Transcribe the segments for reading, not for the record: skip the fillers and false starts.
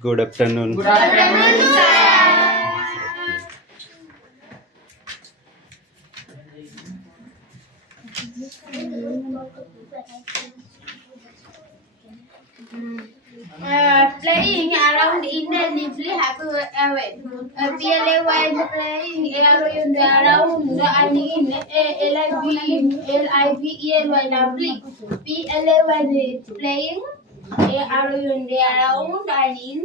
Good afternoon. Good afternoon, sir. Playing around in a lively happy way. PLA while playing around and in LIVE while lovely. PLA while playing around and in.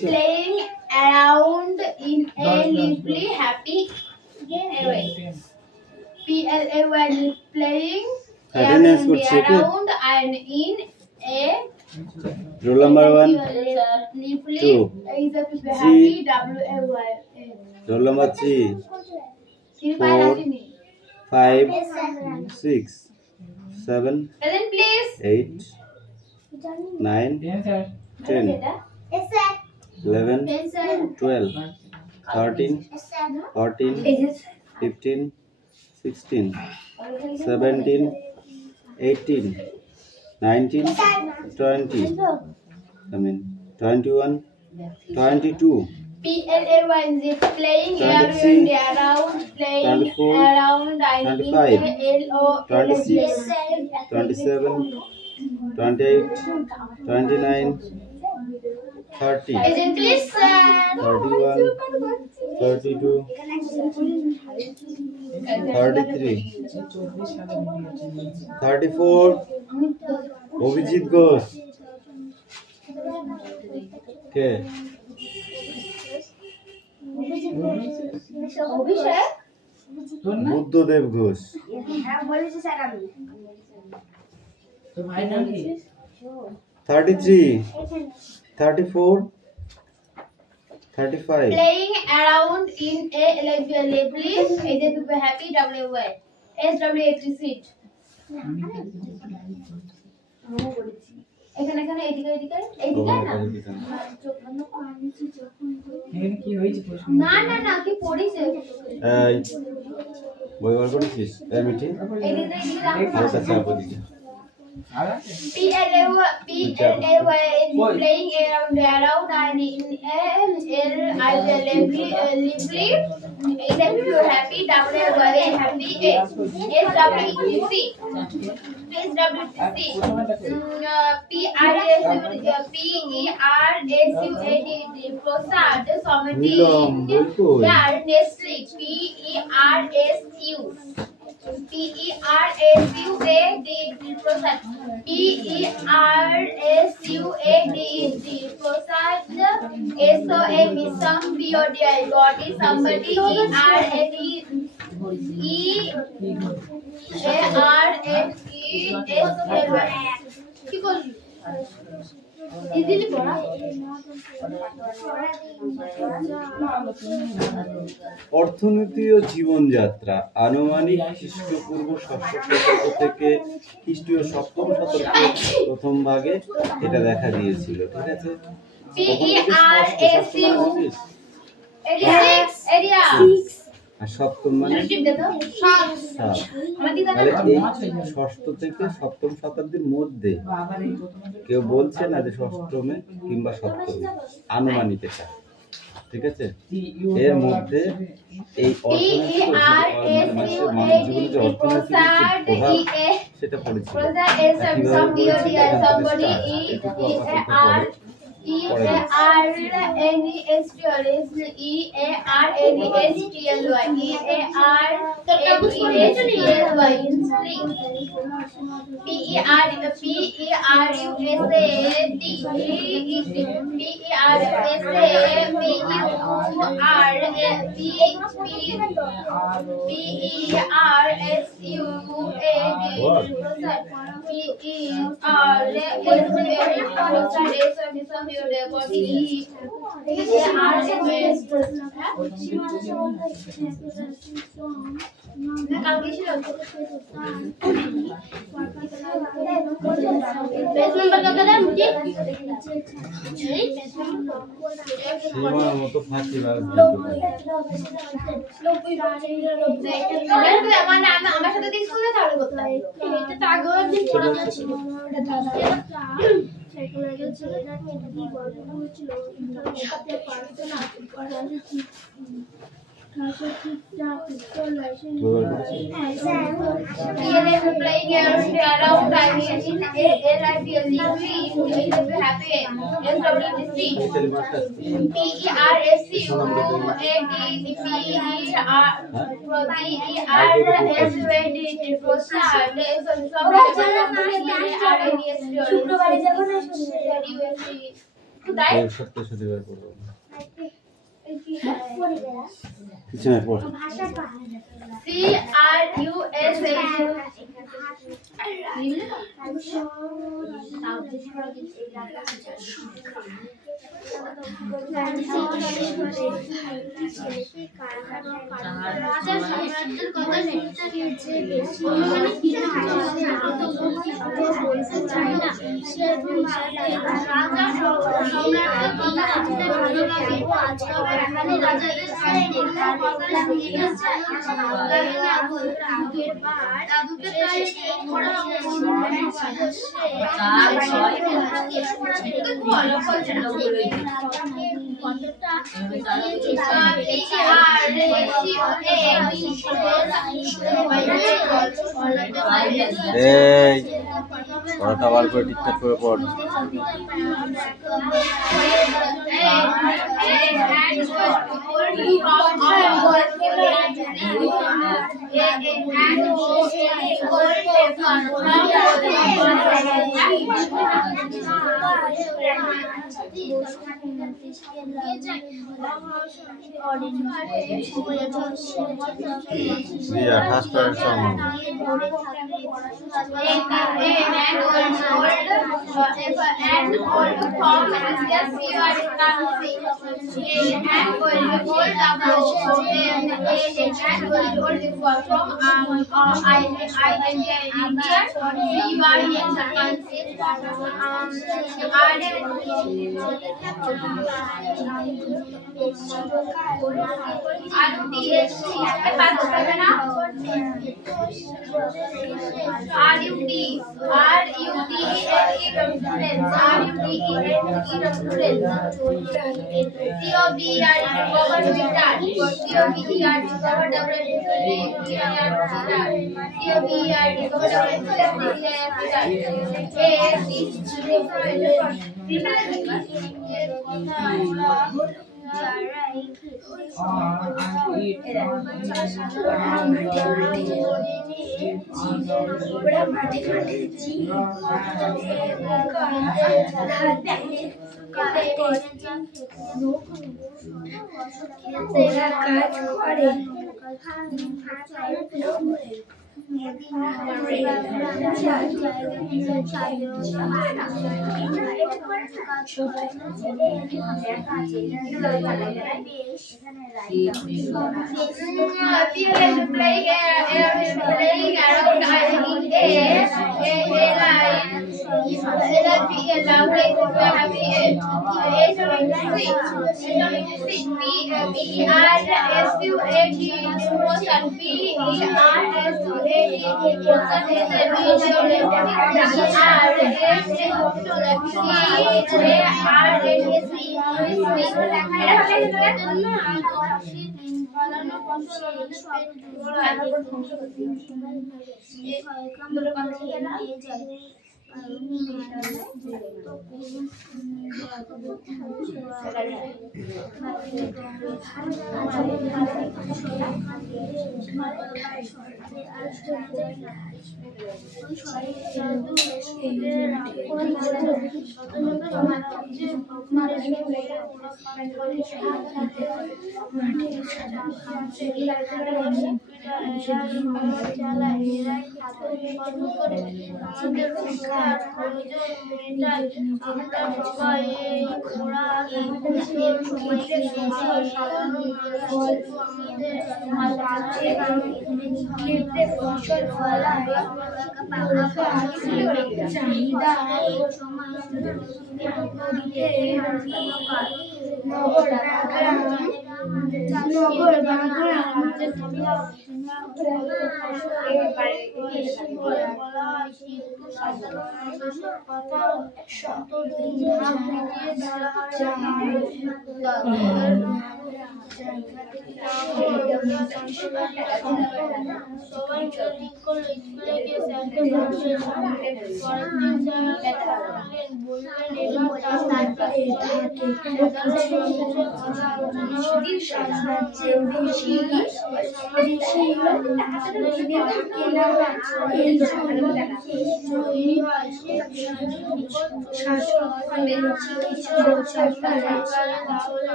Playing around in a lively happy way. PLA while playing around and in a Roll number 1, lively 2, is a happy WAY. roll number 3, 4, 5, 6, 7, Present please. 8, 9, 10, 11, 12, 13, 14, 15, 16, 17, 18, 19, 20, 21, 22, PLA is playing 23, around playing 24, around and 25, in LO 26, 27, 28, 29, 30, Present please, sir. 31, 32, 33, 34, Obhijit Ghosh. Okay. Buddhadeb Ghosh 33, 34, 35, Playing around in a lively is a happy WY. SW86. এখানে এখানে এদিকে এদিকে এদিকে না এখানে কি হইছে না না না কি পড়িছে এই বই বার করেছিস এই মিঠি এদিকে এদিকে আচ্ছা চাপ দিদি PLA is playing around and in lively is a happy WY happy SW86 Prasad Somati Nestle PERSU PERSUAD Prasad PERSUAD Prasad SOA Misam BODI body somebody ERAD কি করলি ইজিলি পড়া অর্থনীতি ও জীবনযাত্রা আনুমানিক খ্রিস্টপূর্ব ষষ্ঠ শতক থেকে খ্রিস্টীয় সপ্তম শতকের প্রথম ভাগে এটা দেখা দিয়েছিল। ঠিক আছে, আর সপ্তম মানে এই ষষ্ঠ থেকে সপ্তম শতাব্দীর মধ্যে কেউ বলছে না যে ষষ্ঠমে কিংবা সপ্তমে, আনুমানিক এটা। ঠিক আছে, এর মধ্যে এই অর্থনৈতিক মানব জীবনে যে অর্থনৈতিক প্রভাব সেটা পড়েছিল। সীমার মতো ফাঁকি বাজ আমার সাথে দিস করলে তাহলে করতাম এটা তো আগেও একদিন পড়ানো ছিল শুক্রবারে যাবো না সত্যি সত্যি বার করবো কিছু না পড় এই পড়াটা বার করে ঠিকঠাক করে পড় Yeah, fast forward someone.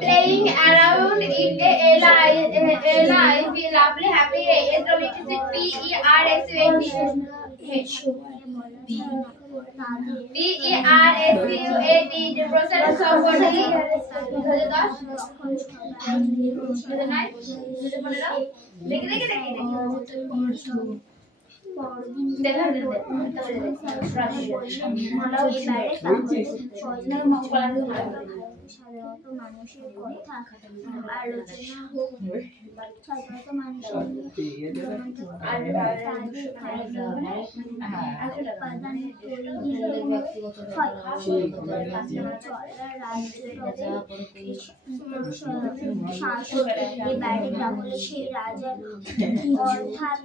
Playing around in a life, lovely, happy, P-E-R-S-U-A-D, the process of bodily. সাধারণত মানুষের কথা আলোচনা হোক সাধারণত মানুষের শাসক বাইরে তাহলে সেই রাজার অর্থাৎ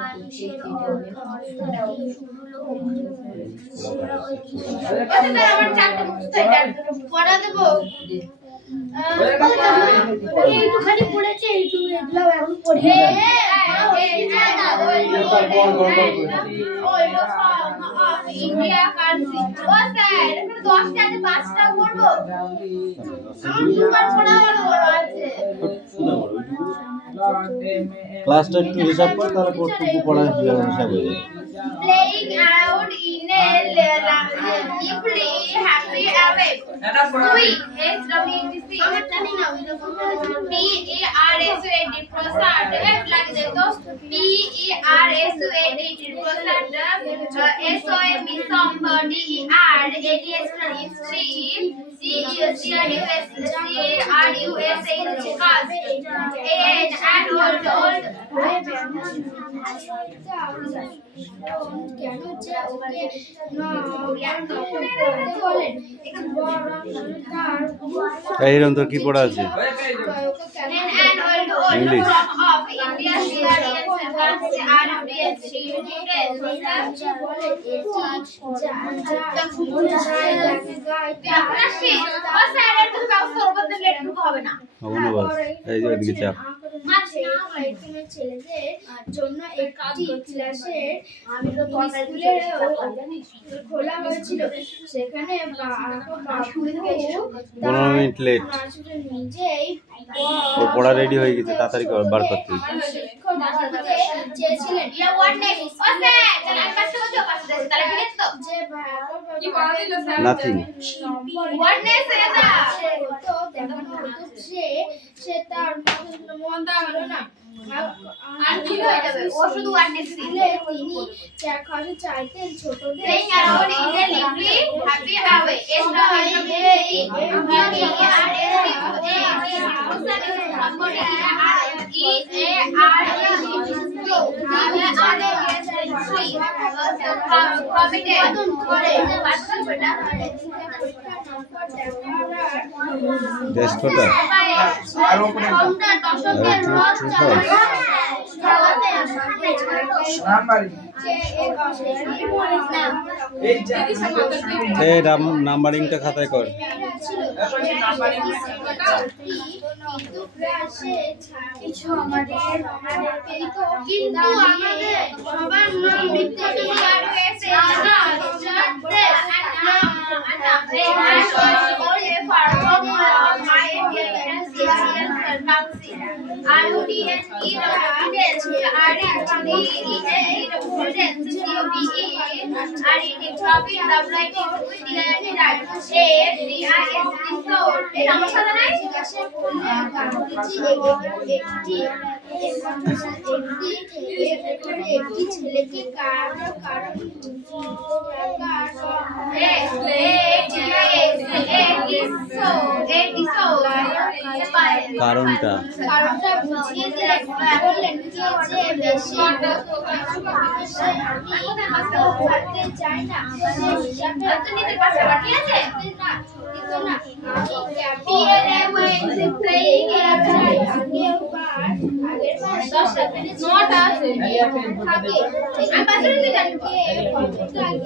মানুষের পড়া দেবো এইটুখানি পড়েছে এগুলো এখন পড়ে ইন্ডিয়া কান্ট্রি ও স্যার 10টা আছে 5টা করবো আমার দুবার পড়া বড় আছে ক্লাসটা একটু হিসাব কর তাহলে কতটুকু পড়া হিসাব হয়ে যাবে playing around in a lively happy away sweet S-W-E-E-T P-E-R-S-U-A-D prosad like that P-E-R-S-U-A-D prosad S-O-M somebody-E-R A-D-S-T-R C-R-U-S-A and old এরকম তোর কি পড়া আছে ইংলিশ ধন্যবাদ এই যে ওদিকে চাপ এখানে ছেলেদের জন্য একটি ক্লাসের স্কুলের খোলা হয়েছিল। সেখানে 15 মিনিট লেট। নিজেই ওর পড়া রেডি হয়ে গেছে, তাড়াতাড়ি কর, বার করতে। শিক্ষক হতে চেয়েছিলেন। নাথিং। সে তার মন ছিল না। তিনি চাইতেন ছোটদের জ্যেষ্ঠটা নাম্বারিংটা খাতায় কর। কিন্তু আমাদের সবার নাম লিখতে একটি ছেলেকে কারণটা বুঝিয়ে দিলেন। বললেন যে বেশি আমি চাই না,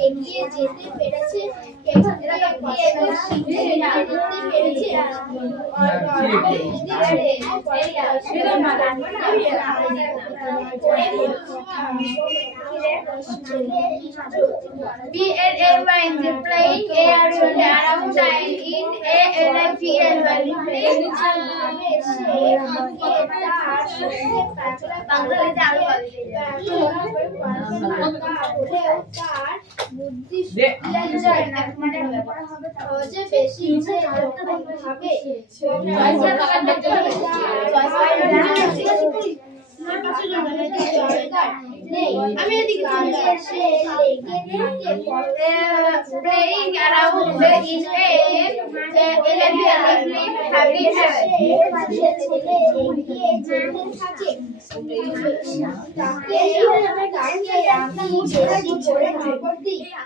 এগিয়ে যেতে পেরেছে, আমি এদিকে praying around in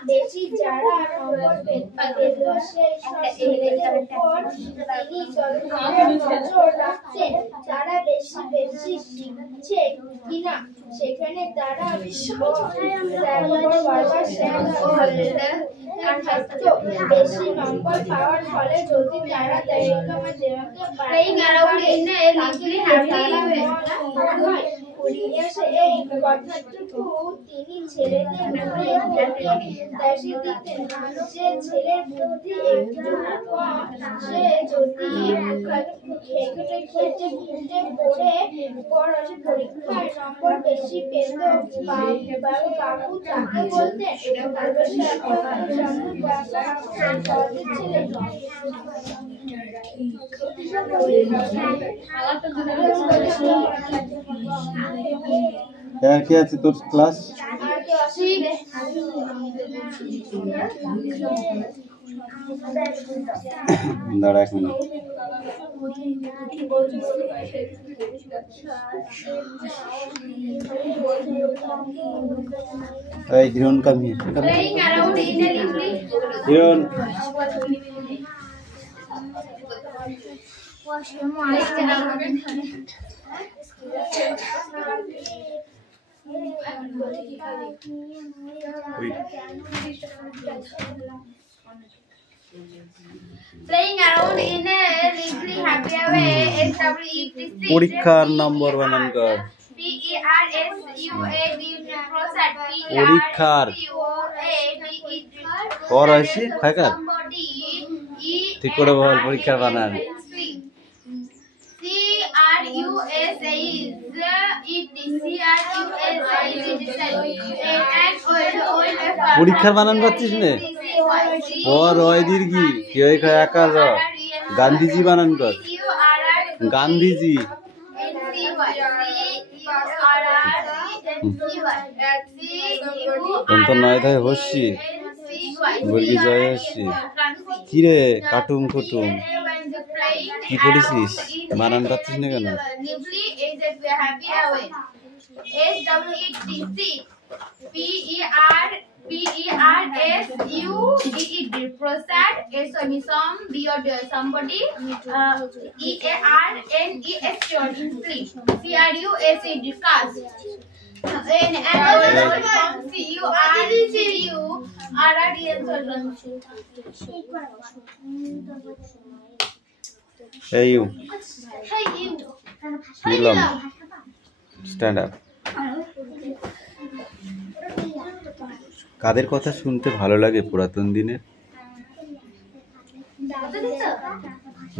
বেশি যারা তারা বেশি বেশি শিখছে কিনা সেখানে তারা বেশি নম্বর পাওয়ার ফলে যদি তারা এই কথাটুকু তিনি ছেলেদের দিতেন। যে ছেলের বুদ্ধি একটু কম, সে যদি খেটে পড়ে পরীক্ষায় নম্বর বেশি পেত, বাবু তাকে বলতেন আর কি আছে তোর ক্লাস? দাঁড়া এক মিনিট। এই Dhiran come here. Dhiran Playing around in a lively happy way, পরীক্ষার নম্বর বানান কর। পরীক্ষার পর হয়েছি খায়কার ঠিক করে বল পরীক্ষার বানান। পরীক্ষার বানান পাচ্ছিস না? পর রয় দীর্ঘি কি হয় খায়কার র গান্ধীজি বানান কর গান্ধীজি। তো নয় ধায় হচ্ছি বর্গি জয় হচ্ছি কি রে কাটুম কুটুম কি করেছিস বানান পাচ্ছিস না কেন? Prasad, somebody, CRUSAD, cast. Hey you. Nilam. Stand up. কাদের কথা শুনতে ভালো লাগে পুরাতন দিনের?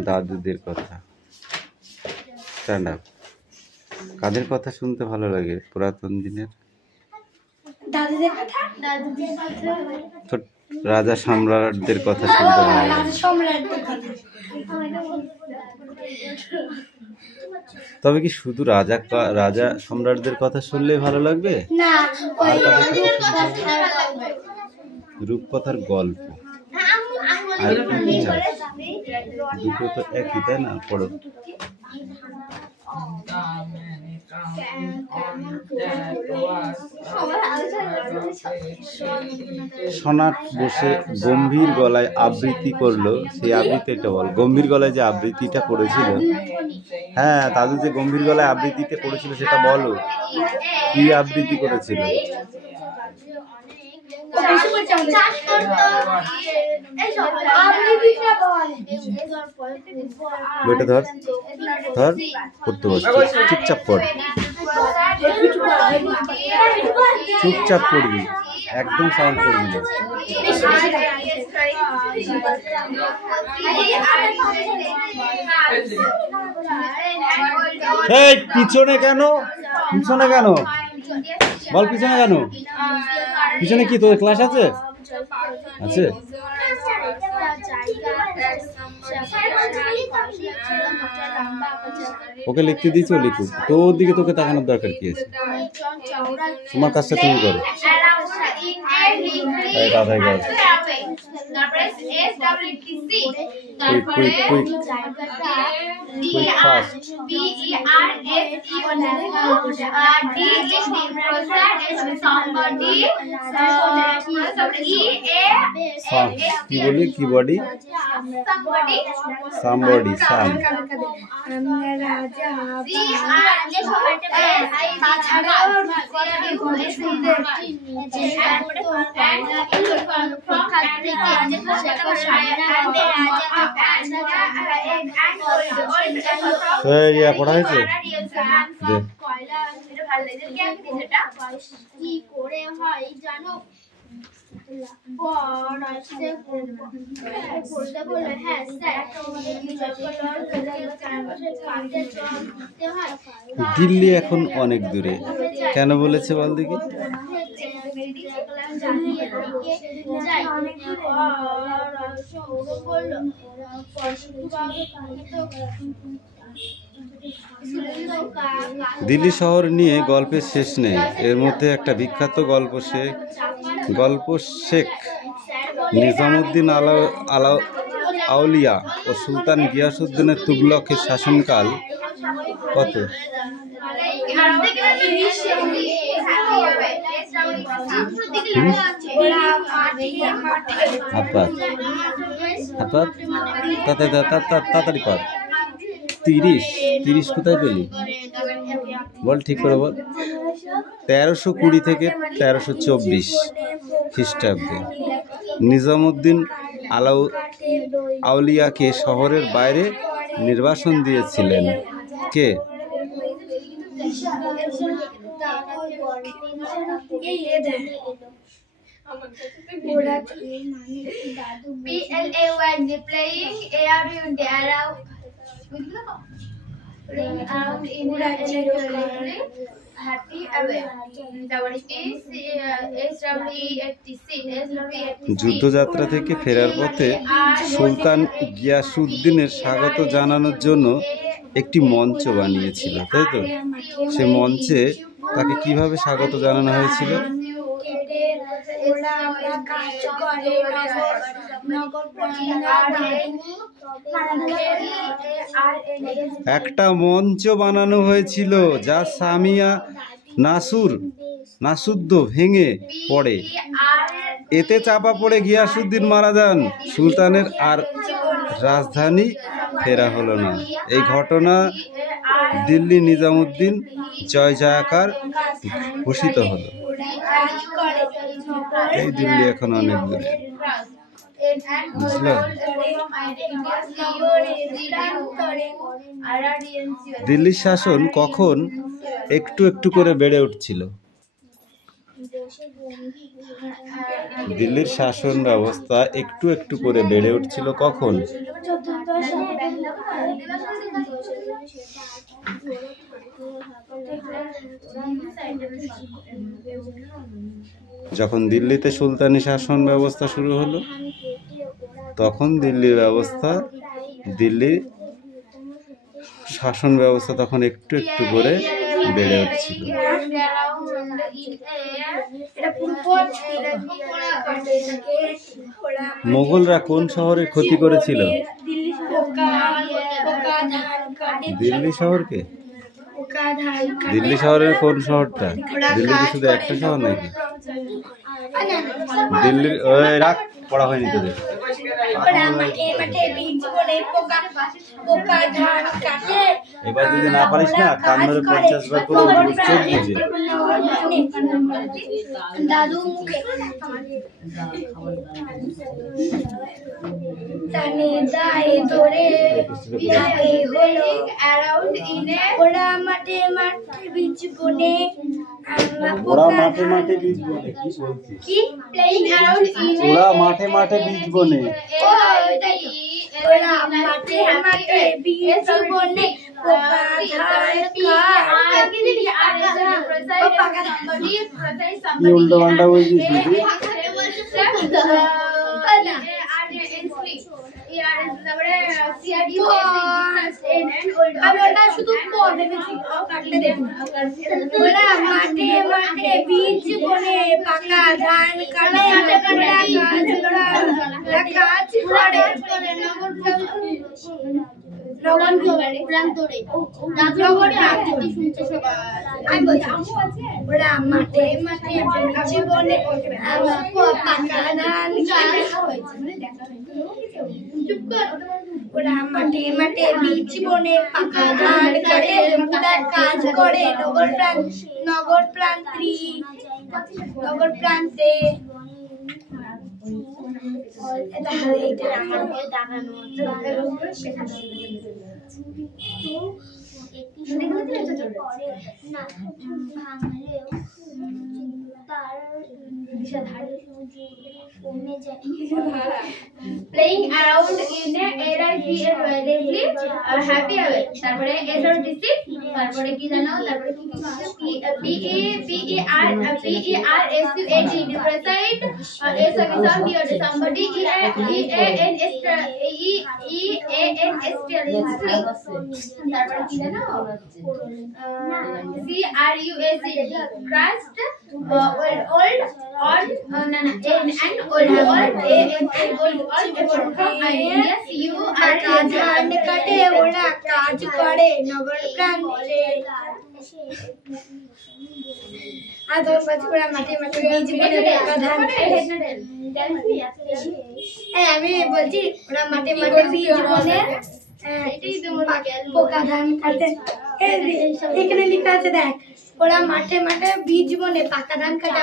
দাদুদের কথা। Stand up. কাদের কথা শুনতে ভালো লাগে পুরাতন দিনের? দাদুদের কথা। রাজা সম্রাটদের কথা শুনতে ভালো লাগে। তবে কি শুধু রাজা সম্রাটদের কথা শুনলে ভালো লাগবে? না, রূপকথার গল্প আর ইতিহাস দুটো তো একই, তাই না? পড়ো। সনাট বসে গম্ভীর গলায় আবৃত্তি করলো, সেই আবৃত্তিটা বল। গম্ভীর গলায় যে আবৃত্তিটা করেছিল, হ্যাঁ দাদু যে গম্ভীর গলায় আবৃত্তিতে করেছিল সেটা বলো, কি আবৃত্তি করেছিল? বইটা ধর ধর, পড়তে বসছি, চুপচাপ পড়, চুপচাপ পড়বি, একদম সাউন্ড করবি না। এই পিছনে কেন, পিছনে কেন বল, পিছনে কেন? পিছনে কি তোর ক্লাস আছে? আছে? ওকে লিখতে দিয়েছো, লিখুক। তোর দিকে তোকে তাকানোর দরকার কি আছে? তোমার কাজটা তুমি করো। দাদাই কর। Quick fast. কি বলি? কি বডি? সামবডি। সাম। পড়া হয়েছে? কি করে হয় জানো? দিল্লি এখন অনেক দূরে, কেন বলেছে বল দেখি? দিল্লি শহর নিয়ে গল্পের শেষ নেই। এর মধ্যে একটা বিখ্যাত গল্প শেখ নিজামুদ্দিন আউলিয়া ও সুলতান গিয়াসউদ্দিনের তুগলকের শাসনকাল কত? তাড়াতাড়ি কর। 30 কোথায় পেলি বল, ঠিক করে বল। 1320 থেকে 1324 খ্রিস্টাব্দে নিজামুদ্দিন আউলিয়াকে শহরের বাইরে নির্বাসন দিয়েছিলেন কে? PLAY playing around in electrically happy away. যুদ্ধযাত্রা থেকে ফেরার পথে সুলতান গিয়াসউদ্দিনের স্বাগত জানানোর জন্য একটি মঞ্চ বানিয়েছিল, তাই তো? সে মঞ্চে তাকে কিভাবে স্বাগত জানানো হয়েছিল? একটা মঞ্চ বানানো হয়েছিল যা সামিয়া নাসুদ্দ ভেঙে পড়ে। এতে চাপা পড়ে গিয়াসউদ্দিন মারা যান। সুলতানের আর রাজধানী ফেরা হলো না। এই ঘটনা দিল্লি নিজামুদ্দিন জয় জয়কার ঘোষিত হলো। এই দিল্লি এখন অনেক দূরে, বুঝলো? দিল্লির শাসন কখন একটু একটু করে বেড়ে উঠছিল? দিল্লির শাসন ব্যবস্থা একটু একটু করে বেড়ে উঠছিল কখন? যখন দিল্লিতে সুলতানি শাসন ব্যবস্থা শুরু হলো, তখন দিল্লির শাসন ব্যবস্থা তখন একটু একটু করে বেড়ে উঠছিল। মোগলরা কোন শহরের ক্ষতি করেছিল? দিল্লি শহরকে? দিল্লি শহরের কোন শহরটা? দিল্লি কি শুধু একটা শহর নাকি? দিল্লির রাখ, পড়া হয়নি তোদের। এবার যদি না পারিস না, কান ধরে 50 বার করে চোখ বুঝে। দাদু মুখে টানে দায়ে ধরে থাকে হলো ওরা মাঠে মাঠে বীজ বনে ওরা মাঠে মাঠে বীজ বনে। কি বলছিস? কি প্লেইং অ্যারাউন্ড ইন ওরা মাঠে মাঠে বীজ বনে। ওরা মাঠে মাঠে বীজ বনে কি উল্টো পাল্টা বলছিস? ওরা মাঠে মাঠে বীজ বনে পাকা ধান কাটে কাজ করে ওরা মাঠে মাঠে বীজ বনে পাকা ধান ওরা মাঠে মাঠে বীজ বনে পাকা ধান কাটে কাজ করে নগর প্রান্তে playing around in a era he is relatively happy away তারপরে SRTC তারপরে কি জানো তারপরে কি PERSUAT preside somebody তারপরে কি জানো CRUST crust old on ধান কাটে ওরা কাজ করে নগর প্রান্তে আদর পাঁচ ওরা মাঠে মাঠে বীজ বনে পাকা ধান আমি বলছি ওরা মাঠে মাঠে বীজ বনে পোকা ধান কাটে। এখানে লেখা আছে দেখ, ওরা মাঠে মাঠে বীজ বনে পাকা ধান কাটা।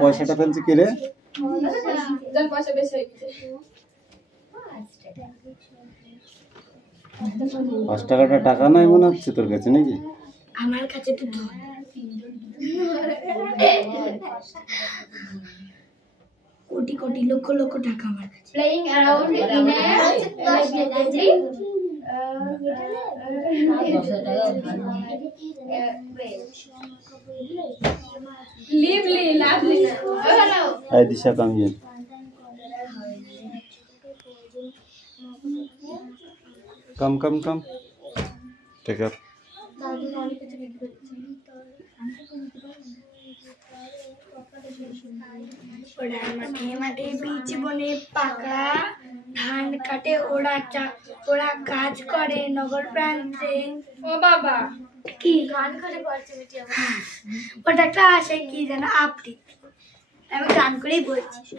পয়সাটা ফেলছে কি রে? পয়সা বেশি হয়ে গেছে। 5 টাকাটা টাকা নাই মনে হচ্ছে তোর কাছে নাকি? আমার কাছে তো কোটি কোটি লক্ষ লক্ষ টাকা আমার কাছে। Playing around in a lively, lovely. Hello. Hi, Disha, come here. Come. Take up. ওরা মাঠে মাঠে বীজ বনে পাকা ধান কাটে, ওরা কাজ করে নগর প্রান্তে। ও বাবা, কি গান করে বলছে ওটা একটা আসে কি যেন আবৃত্তি, আমি গান করেই বলছি।